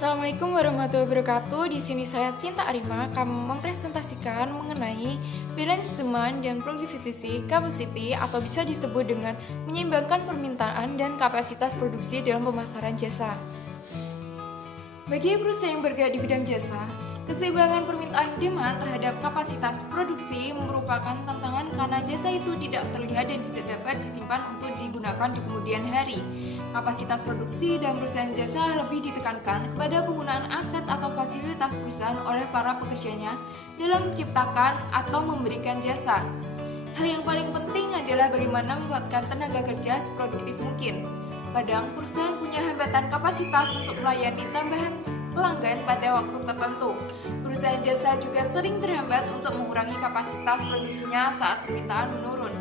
Assalamualaikum warahmatullahi wabarakatuh. Di sini saya Sinta Arima akan mempresentasikan mengenai balance demand dan productivity capacity atau bisa disebut dengan menyeimbangkan permintaan dan kapasitas produksi dalam pemasaran jasa. Bagi perusahaan yang bergerak di bidang jasa, keseimbangan permintaan demand terhadap kapasitas produksi merupakan tantangan karena jasa itu tidak terlihat dan tidak dapat disimpan untuk digunakan di kemudian hari. Kapasitas produksi dan perusahaan jasa lebih ditekankan kepada penggunaan aset atau fasilitas perusahaan oleh para pekerjanya dalam menciptakan atau memberikan jasa. Hal yang paling penting adalah bagaimana membuatkan tenaga kerja seproduktif mungkin. Kadang perusahaan punya hambatan kapasitas untuk melayani tambahan pelanggan pada waktu tertentu. Perusahaan jasa juga sering terhambat untuk mengurangi kapasitas produksinya saat permintaan menurun.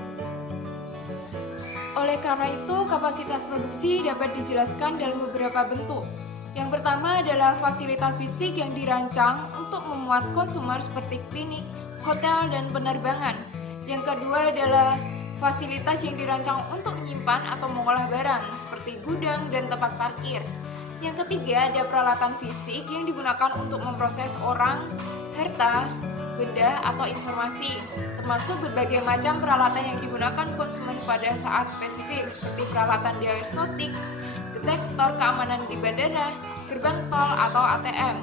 Oleh karena itu, kapasitas produksi dapat dijelaskan dalam beberapa bentuk. Yang pertama adalah fasilitas fisik yang dirancang untuk memuat konsumer seperti klinik, hotel, dan penerbangan. Yang kedua adalah fasilitas yang dirancang untuk menyimpan atau mengolah barang seperti gudang dan tempat parkir. Yang ketiga ada peralatan fisik yang digunakan untuk memproses orang, harta, benda, atau informasi, termasuk berbagai macam peralatan yang digunakan konsumen pada saat spesifik seperti peralatan diagnostik, detektor keamanan di bandara, gerbang tol, atau ATM.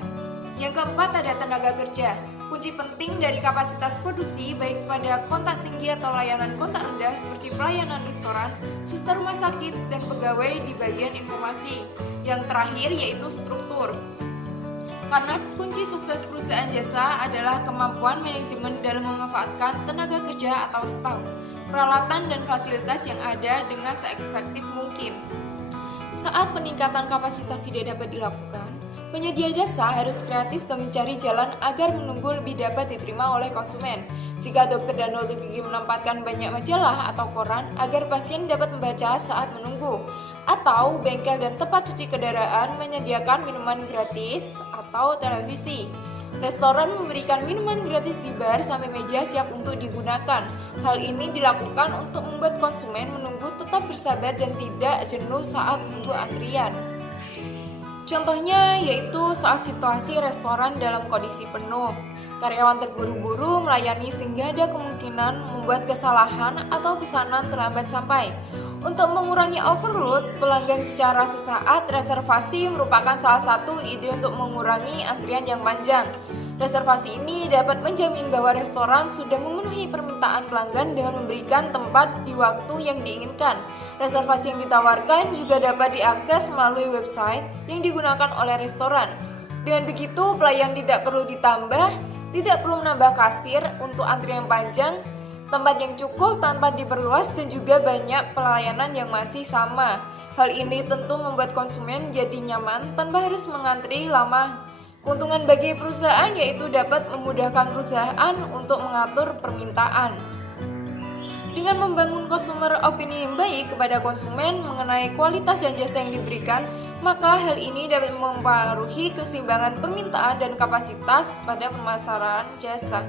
Yang keempat ada tenaga kerja. Kunci penting dari kapasitas produksi baik pada kontak tinggi atau layanan kontak rendah seperti pelayanan restoran, suster rumah sakit, dan pegawai di bagian informasi. Yang terakhir yaitu struktur. Karena kunci sukses perusahaan jasa adalah kemampuan manajemen dalam memanfaatkan tenaga kerja atau staf, peralatan dan fasilitas yang ada dengan seefektif mungkin. Saat peningkatan kapasitas tidak dapat dilakukan, penyedia jasa harus kreatif dan mencari jalan agar menunggu lebih dapat diterima oleh konsumen. Jika dokter dan dokter gigi menempatkan banyak majalah atau koran agar pasien dapat membaca saat menunggu, atau bengkel dan tempat cuci kendaraan menyediakan minuman gratis atau televisi. Restoran memberikan minuman gratis di bar sampai meja siap untuk digunakan. Hal ini dilakukan untuk membuat konsumen menunggu tetap bersabar dan tidak jenuh saat menunggu antrian. Contohnya yaitu saat situasi restoran dalam kondisi penuh. Karyawan terburu-buru melayani sehingga ada kemungkinan membuat kesalahan atau pesanan terlambat sampai. Untuk mengurangi overload pelanggan secara sesaat, reservasi merupakan salah satu ide untuk mengurangi antrian yang panjang. Reservasi ini dapat menjamin bahwa restoran sudah memenuhi permintaan pelanggan dengan memberikan tempat di waktu yang diinginkan. Reservasi yang ditawarkan juga dapat diakses melalui website yang digunakan oleh restoran. Dengan begitu, pelayan tidak perlu ditambah, tidak perlu menambah kasir untuk antrian yang panjang, tempat yang cukup tanpa diperluas, dan juga banyak pelayanan yang masih sama. Hal ini tentu membuat konsumen jadi nyaman tanpa harus mengantri lama. Keuntungan bagi perusahaan yaitu dapat memudahkan perusahaan untuk mengatur permintaan. Dengan membangun consumer opini yang baik kepada konsumen mengenai kualitas dan jasa yang diberikan, maka hal ini dapat mempengaruhi keseimbangan permintaan dan kapasitas pada pemasaran jasa.